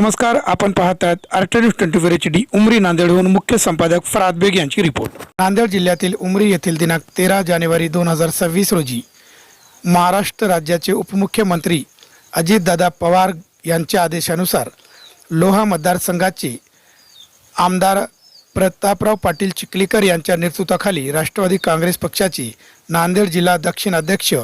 नमस्कार आपण पाहतात आहात twenty four H D Umri नांदेडहून मुख्य संपादक फराद बेग यांची रिपोर्ट. नांदेड जिल्ह्यातील उमरी येथील दिनांक तेरा जानेवारी दोन हजार सव्वीस रोजी महाराष्ट्र राज्याचे उपमुख्यमंत्री अजितदादा पवार यांच्या आदेशानुसार लोहा मतदारसंघाचे आमदार प्रतापराव पाटील चिखलीकर यांच्या नेतृत्वाखाली राष्ट्रवादी काँग्रेस पक्षाचे नांदेड जिल्हा दक्षिण अध्यक्ष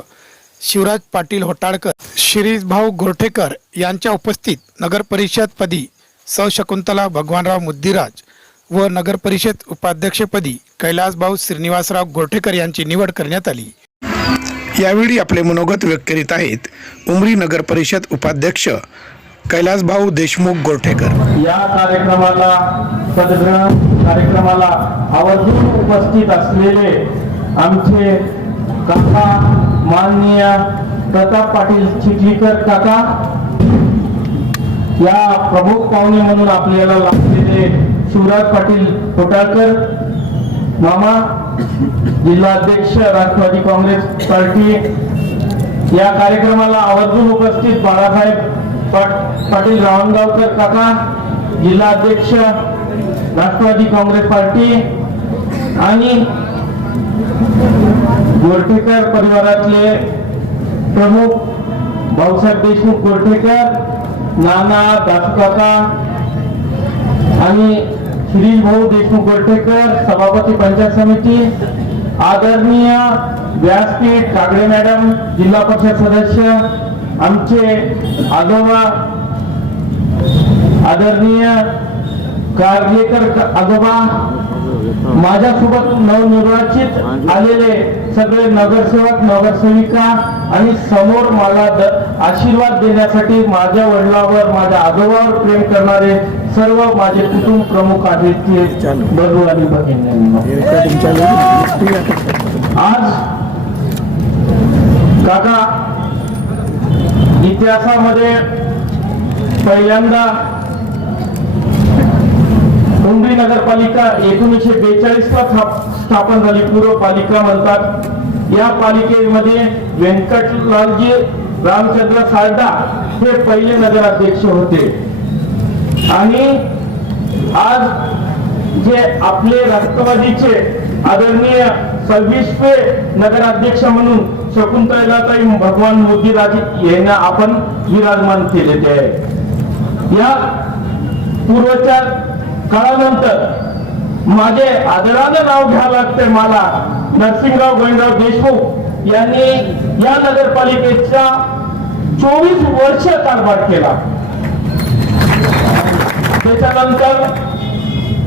शिवराज पाटील होटाळकर शिरीषभाऊ गोरठेकर यांच्या उपस्थित नगर परिषद पदी सौ शकुंतला भगवानराव मुद्दिराज व नगर परिषद उपाध्यक्षपदी कैलासभाऊ श्रीनिवासराव गोरठेकर यांची निवड करण्यात आली. यावेळी आपले मनोगत व्यक्त करीत आहेत उमरी नगर परिषद उपाध्यक्ष कैलासभाऊ देशमुख गोरठेकर या कार्यक्रमाला पदग्रहण कार्यक्रमाला आवर्जून उपस्थित असलेले आमचे काका माननीय प्रताप पाटील चिखलीकर काका. या प्रमुख पाहुणे म्हणून आपल्याला लाभलेले शिवराज पाटील कोटाळकर. मामा जिल्हाध्यक्ष राष्ट्रवादी काँग्रेस पार्टी. या कार्यक्रमाला आवर्जून उपस्थित बाळासाहेब पाटील रावणगावकर काका जिल्हाध्यक्ष राष्ट्रवादी काँग्रेस पार्टी. आणि गोरठेकर परिवारातले प्रमुख भाऊसाहेब देशमुख गोरठेकर नाना दासकाका आणि श्री भाऊ देशमुख गोरठेकर सभापती पंचायत समिती आदरणीय व्यासपीठ कागडे मॅडम जिल्हा परिषद सदस्य आमचे आजोबा आदरणीय कारलेकर क- आजोबा माझ्यासोबत नवनिर्वाचित आलेले सगळे नगरसेवक नगरसेविका आणि समोर मला आशीर्वाद देण्यासाठी माझ्या वडिलावर माझ्या आजोबावर प्रेम करणारे सर्व माझे कुटुंब प्रमुख आहेत ते बंधू आणि भगिनींनो आज काका इतिहासामध्ये पहिल्यांदा मुंबई नगरपालिका एकोणीसशे बेचाळीस ला स्थाप- स्थापन झाली. पूर्व पालिका म्हणतात. या पालिकेमध्ये व्यंकटलालजी रामचंद्र सारडा हे पहिले नगराध्यक्ष होते. आणि आज जे आपले राष्ट्रवादीचे आदरणीय सव्वीसवे नगराध्यक्ष म्हणून शकुंतलाताई भगवान मोदीराजे यांना आपण विराजमान केलेले आहे. या पूर्वच्या काळानंतर माझे आदरानं नाव घ्यावं लागते मला. नरसिंहराव गणराव देशमुख यांनी या नगरपालिकेचा चोवीस वर्ष कारभार केला. त्याच्यानंतर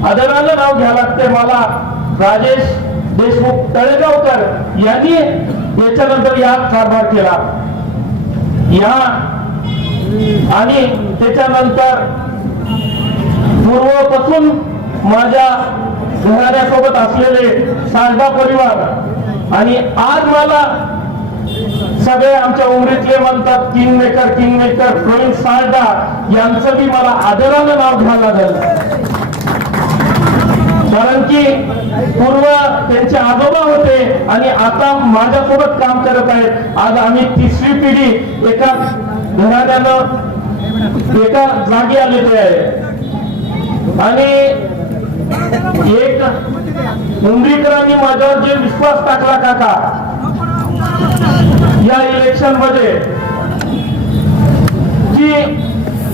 आदरानं नाव घ्यावं लागते मला राजेश देशमुख तळेगावकर यांनी याच्यानंतर या कारभार केला. या आणि त्याच्यानंतर पूर्वपासून माझ्या घराण्यासोबत असलेले सारडा परिवार आणि आज मला सगळे आमच्या उमरीतले म्हणतात king maker king maker Praveen Sarda यांचं बी मला आदरानं नाव घ्यायला झालं. कारण की पूर्व त्यांचे आजोबा होते आणि आता माझ्यासोबत काम करत आहेत. आज आम्ही तिसरी पिढी एका घराण्यानं एका जागी आलेली आहे. आणि एक मुंबईकरांनी माझ्यावर जे विश्वास टाकला काका या इलेक्शनमध्ये की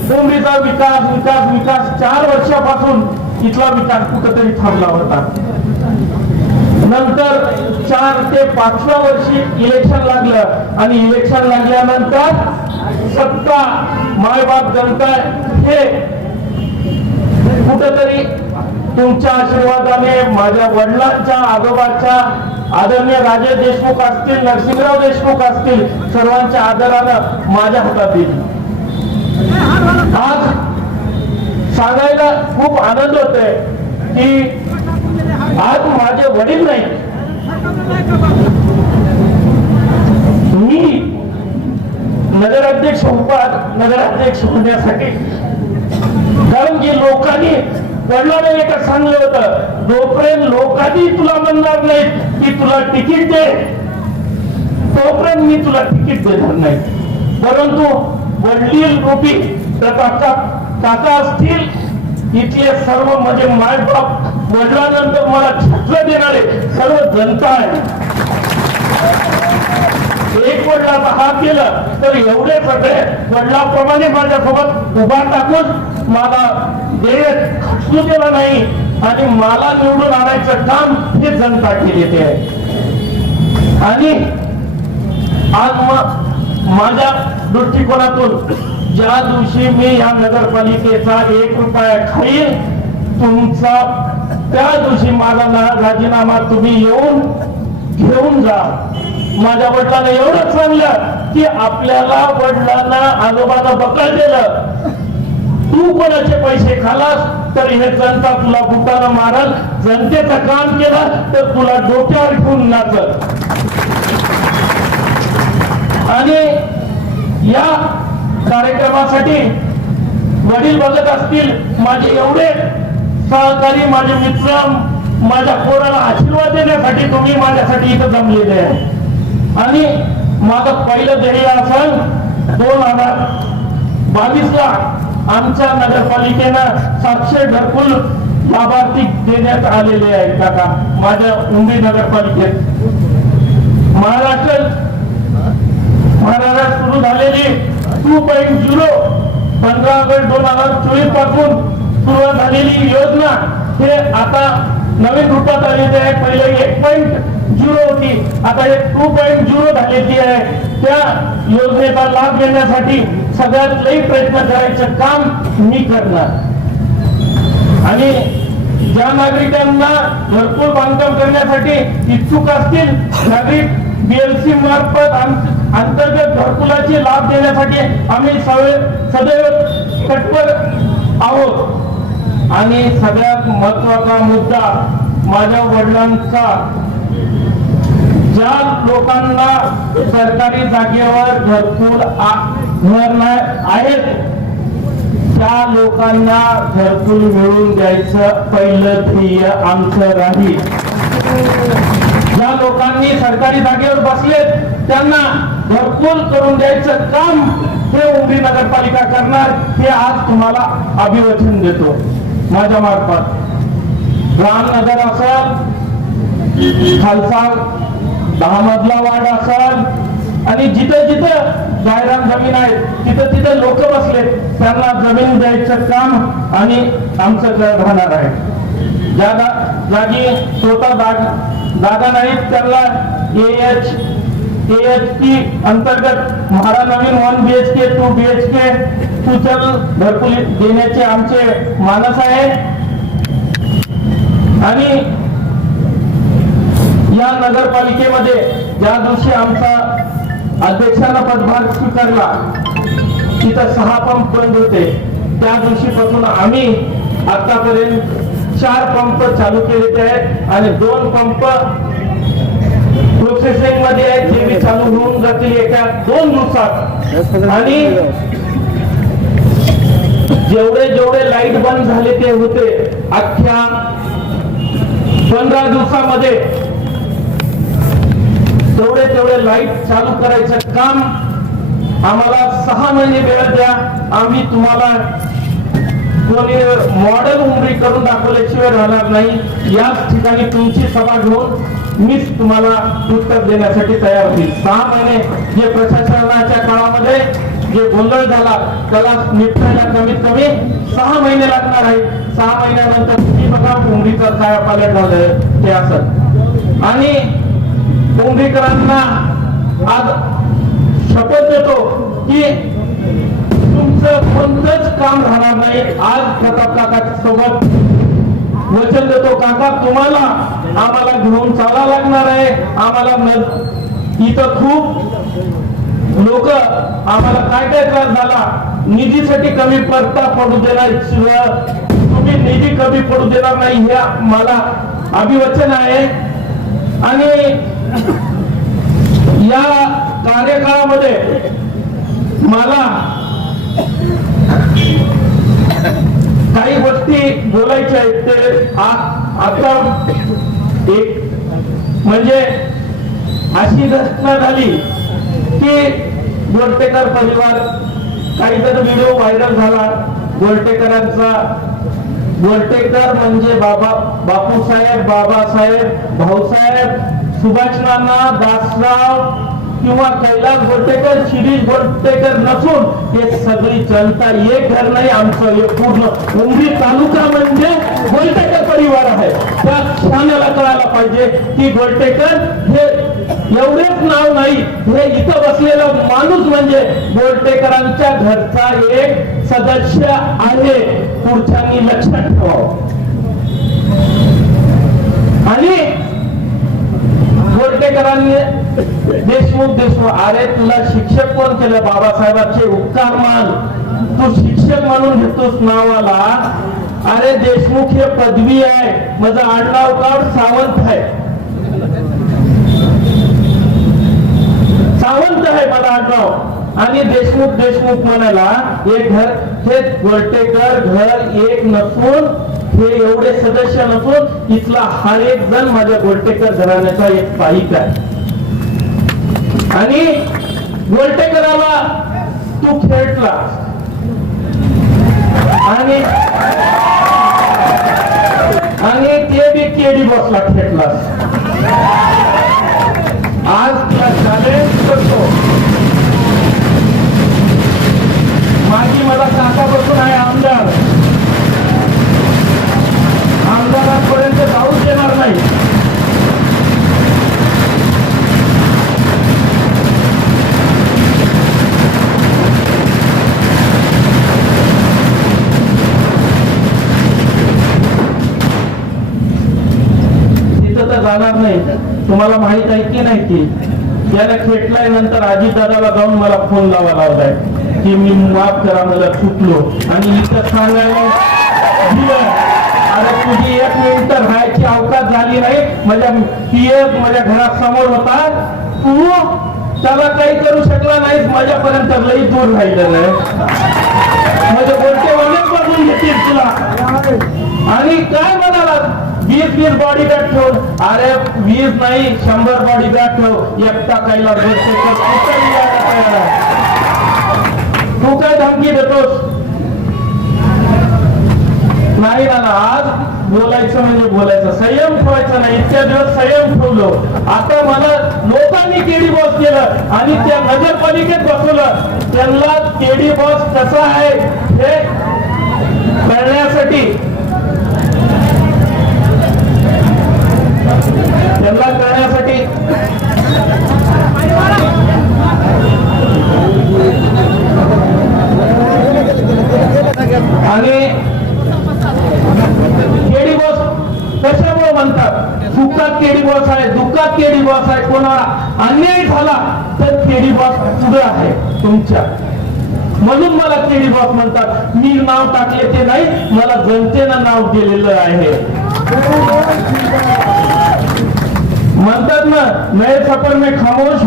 मुंबईचा विकास विकास विकास चार वर्षापासून इथला विकास कुठेतरी थांबला होता. नंतर चार ते पाचव्या वर्षी इलेक्शन लागलं आणि इलेक्शन लागल्यानंतर सत्ता मायबाप जनता हे कुठंतरी तुमच्या आशीर्वादाने माझ्या वडिलांच्या आजोबाच्या आदरणीय राजे देशमुख असतील नरसिंहराव देशमुख असतील सर्वांच्या आदरानं माझ्या हातात येईल. आज सांगायला खूप आनंद होतोय की आज माझे वडील नाही. मी नगराध्यक्ष उपाध नगराध्यक्ष होण्यासाठी कारण की लोकांनी वडिलांना एका सांगलं होतं जोपर्यंत लोकांनी तुला म्हणणार नाही की तुला तिकीट दे तोपर्यंत मी तुला तिकीट देणार नाही. परंतु वडील रूपी प्रतापचा काका असतील इथले सर्व म्हणजे मायबाप वडिलानंतर मला छत्र देणारे सर्व जनता आहे. एक वडिलाचा हात केलं? तर एवढे सगळे वडिलाप्रमाणे माझ्यासोबत उभा टाकून मला देय खचू दिला नाही आणि मला निवडून आणायचं काम हे जनता केले ते. आहे आणि आज माझ्या दृष्टिकोनातून ज्या दिवशी मी या नगरपालिकेचा एक रुपया खाईल तुमचा त्या दिवशी माझा ना- राजीनामा तुम्ही येऊन घेऊन जा. माझ्या वडिलांना एवढं सांगलं की आपल्याला वडिलांना आजोबांना बकल दिलं. तू कोणाचे पैसे खालास तर हे जनता तुला बुटानं मारल. जनतेचं काम केलं तर तुला डोक्यावर ठेवून नाचल. आणि या कार्यक्रमासाठी वडील बघत असतील माझे एवढे सहकारी माझे मित्र माझ्या पोराला आशीर्वाद देण्यासाठी तुम्ही माझ्यासाठी इथं जमलेले आहे. आणि माझं पहिलं ध्येय असेल दोन हजार बावीसला आमच्या नगरपालिकेनं सातशे घरकुल लाभार्थी देण्यात आलेले आहेत काका माझ्या उंबरी नगरपालिकेत. महाराष्ट्र महाराष्ट्रात सुरू झालेली टू पॉईंट झिरो पंधरा ऑगस्ट दोन हजार चोवीसपासून सुरुवात झालेली योजना हे आता नवीन रूपात आलेली आहे. पहिले एक पॉईंट झिरो होती. आता हे टू पॉईंट झिरो झालेली आहे. त्या योजनेचा लाभ घेण्यासाठी सगळ्यात लई प्रयत्न करायचं काम मी करणार. आणि ज्या नागरिकांना भरपूर बांधकाम करण्यासाठी इच्छुक असतील नागरिक बीएलसी मार्फत अंतर्गत घरकुलाचे लाभ देण्यासाठी आम्ही सदैव तत्पर आहोत. आणि सगळ्यात महत्त्वाचा मुद्दा माझ्या वडिलांचा ज्या लोकांना सरकारी जागेवर घरकुल घर आहेत. त्या लोकांना घरकुल मिळवून द्यायचं पहिलं ध्येय आमचं राहील. ज्या लोकांनी सरकारी जागेवर बसलेत त्यांना घरकुल करून द्यायचं काम हे उमरी नगरपालिका करणार हे आज तुम्हाला अभिवचन देतो. माझ्या मार्फत. रामनगर असेल खालसा दहा मधला वार्ड असाल. आणि जिथं जिथं जायरान जमीन आहेत तिथं तिथं लोक बसलेत त्यांना जमीन द्यायचं काम आणि आमचं घर राहणार आहे. ज्या जागी स्वतः जाग जागा नाहीत त्यांना एच एच पी अंतर्गत म्हाडा नवीन one B H K two B H K सुचल घरकुल देण्याचे आमचे मानस आहे आणि या नगरपालिकेमध्ये ज्या दिवशी आमचा अध्यक्षांना पदभार स्वीकारला तिथं सहा पंप बंद होते. त्या दिवशीपासून आम्ही आतापर्यंत चार पंप चालू केलेले आहेत आणि दोन पंप प्रोसेसिंगमध्ये आहेत जे मी चालू होऊन जातील एका दोन दिवसात. आणि जेवढे जेवढे लाइट बंद झाले ते होते अख्ख्या पंधरा दिवसामध्ये तेवढे तेवढे लाइट चालू करायचं काम आम्हाला सहा महिने वेळ द्या. आम्ही तुम्हाला कोणी मॉडेल उमरी करून दाखवल्याशिवाय राहणार नाही. याच ठिकाणी तुमची सभा घेऊन मीच तुम्हाला उत्तर देण्यासाठी तयार होईल. सहा महिने जे प्रशासनाच्या काळामध्ये जे गोंधळ झाला त्याला निपटायला कमीत कमी सहा महिने लागणार आहे. सहा महिन्यानंतर तुम्ही बघा उमरीचं काय पालट झालं ते असत आणि उमरीकरांना आज शपथ देतो की तुमचं कोणतंच काम राहणार नाही. आज प्रताप काका सोबत वचन देतो. काका तुम्हाला आम्हाला घेऊन चाला लागणार आहे. आम्हाला इथं खूप लोक आम्हाला काय काय त्रास झाला निधीसाठी कमी पडता पडू देणार तुम्ही निधी कमी पडू देणार नाही हे मला अभिवचन आहे. आणि या कार्यकाळामध्ये मला काही गोष्टी बोलायच्या आहेत ते आता एक म्हणजे अशी घटना झाली की गोरटेकर परिवार काही जर व्हिडिओ व्हायरल झाला. गोरटेकरांचा गोरटेकर म्हणजे बाबा बापूसाहेब बाबासाहेब भाऊसाहेब सुभाष नाना दासराव किंवा कैलास गोलटेकर शिरीष गोलटेकर नसून हे सगळी जनता एक घर नाही आमचं एक पूर्ण उमरी तालुका म्हणजे गोलटेकर परिवार आहे. त्या क्षणाला कळायला पाहिजे की गोलटेकर हे एवढेच नाव नाही हे इथं बसलेला माणूस म्हणजे गोलटेकरांच्या घरचा एक सदस्य आहे. पुढच्यांनी लक्षात ठेवावं. आणि गोलटेकरांनी देशमुख देशमुख. अरे तुला शिक्षक कोण केलं? बाबासाहेबांचे उपकार मान. तू शिक्षक म्हणून घेतोस नावाला. अरे देशमुख हे पदवी आहे. माझं आडनाव काढ सावंत आहे. सावंत आहे मला आडनाव. आणि देशमुख देशमुख म्हणाला एक घर हे गोलटेकर घर एक नसून हे एवढे सदस्य नसून इथला हर एक जण माझ्या गोलटेकर घराण्याचा एक पाईक आहे. आणि गोलटेकराला तू खेळला आणि आणि ते बी केडी बसला खेळला आज त्या चॅलेंज करतो माझी मला काकापासून आहे आमदार. आमदारापर्यंत जाऊच देणार नाही. तिथं तर जाणार नाही. तुम्हाला माहीत आहे की नाही की त्याला खेटल्यानंतर नंतर आजी जाऊन मला फोन लावा लावलाय. की मी माफ करा मला चुकलो. आणि इथं सांगायला अरे तुझी एक मिनिट राहायची अवकाश झाली नाही. माझ्या ती एक माझ्या घरासमोर होता. तू त्याला काही करू शकला नाही माझ्यापर्यंत लई दूर राहिलं नाही. म्हणजे बोलते अनेक बाजून घेतील तुला. आणि काय म्हणाला? वीस वीस बॉडी बॅग ठेव. अरे वीस नाही शंभर बॉडी बॅग ठेव. एकटा कायला तू काय धमकी देतोस? नाही ना आज बोलायचं म्हणजे बोलायचं. संयम ठेवायचा नाही. इतक्या दिवस संयम ठेवलो. आता मला लोकांनी केडी बॉस केलं आणि त्या नगरपालिकेत बसवलं. त्यांना केडी बॉस कसा आहे हे ते नाही. मला जनतेनं नाव दिलेलं आहे. म्हणतात ना नए सफ़र में खामोश,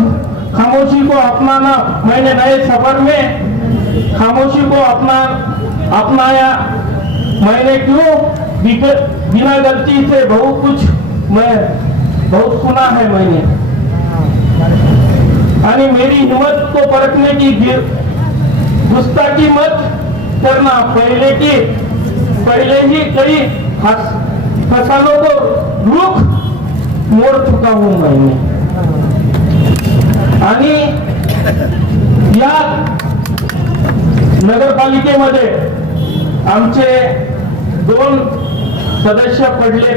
खामोशी को अपनाना, मैंने नए सफ़र में खामोशी को अपना, अपनाया, मैंने क्यों? बिना गलती से बहुत कुछ मैं, बहुत सुना है मैंने। आणि मेरी हिम्मत को परखने की गिर- गुस्ताखी मत तर ना पहिले की पहले ही कई फस, रुख मोड़ चुका होऊन मैंने आणि या नगरपालिकेमध्ये आमचे दोन सदस्य पडले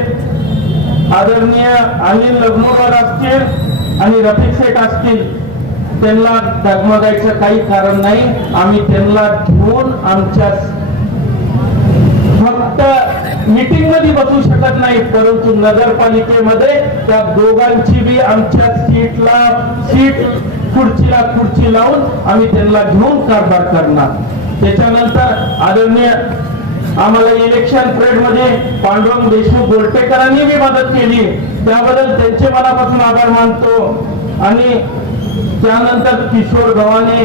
आदरणीय अनिल लग्नोकर असतील आणि रफिक शेख असतील. त्यांना डगमगायचं काही कारण नाही. आम्ही त्यांना घेऊन आमच्या फक्त मीटिंगमध्ये बसू शकत नाही परंतु नगरपालिकेमध्ये त्या दोघांची बी आमच्या सीटला सीट खुर्चीला खुर्ची लावून आम्ही त्यांना घेऊन कारभार करणार. त्याच्यानंतर आदरणीय आम्हाला इलेक्शन परेडमध्ये पांडुरंग देशमुख गोलटेकरांनी बी मदत केली. त्याबद्दल त्यांचे मनापासून आभार मानतो. आणि त्यानंतर किशोर गव्हाणे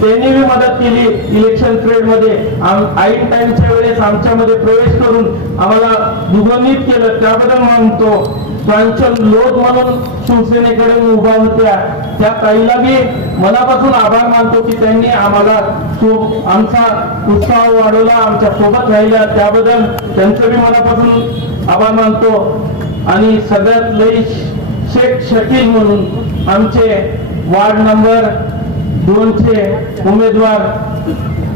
त्यांनी बी मदत केली इलेक्शन पिरियडमध्ये. ऐन टाइमच्या वेळेस आमच्यामध्ये प्रवेश करून आम्हाला दुगणित केलं. त्याबद्दल मानतो कांचन लोक म्हणून शिवसेनेकडे उभा होत्या. त्या ताईला मी मनापासून आभार मानतो की त्यांनी आम्हाला खूप आमचा उत्साह वाढवला आमच्यासोबत राहिला त्याबद्दल त्यांचं मी मनापासून आभार मानतो. आणि सगळ्यात लई शेख शकील म्हणून आमचे वार्ड नंबर दोनचे उमेदवार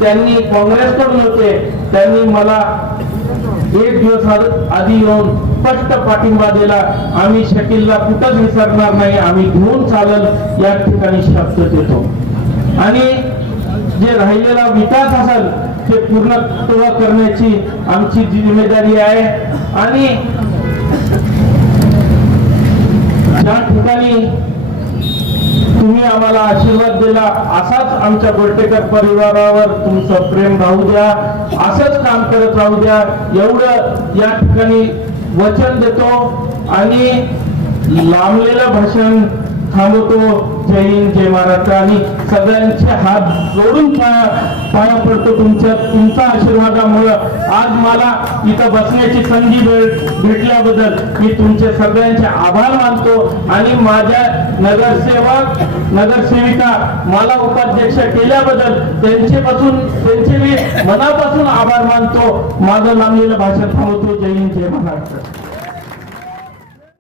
त्यांनी काँग्रेसकडून होते. त्यांनी मला एक दिवस आधी येऊन स्पष्ट पाठिंबा दिला. आम्ही शकीलला कुठंच विसरणार नाही. आम्ही घेऊन चालल. या ठिकाणी शब्द देतो. आणि जे राहिलेला विकास असेल ते पूर्णत्व करण्याची आमची जिम्मेदारी आहे. आणि ज्या ठिकाणी तुम्ही आम्हाला आशीर्वाद दिला. असाच आमच्या गोलटेकर परिवारावर तुमचं प्रेम राहू द्या. असंच काम करत राहू द्या. एवढं या ठिकाणी वचन देतो. आणि लांबलेलं भाषण थांबवतो जय हिंद जय महाराष्ट्र. आणि सगळ्यांचे हात जोडून पाया पडतो तुमच्या तुमच्या आशीर्वादामुळं. आज मला इथं बसण्याची संधी भेट भेटल्याबद्दल मी तुमचे सगळ्यांचे आभार मानतो. आणि माझ्या नगरसेवक नगरसेविका मला उपाध्यक्ष केल्याबद्दल त्यांचे पासून त्यांचे मी मनापासून आभार मानतो. माझं लांबलेलं भाषण थांबवतो. जय हिंद जय महाराष्ट्र.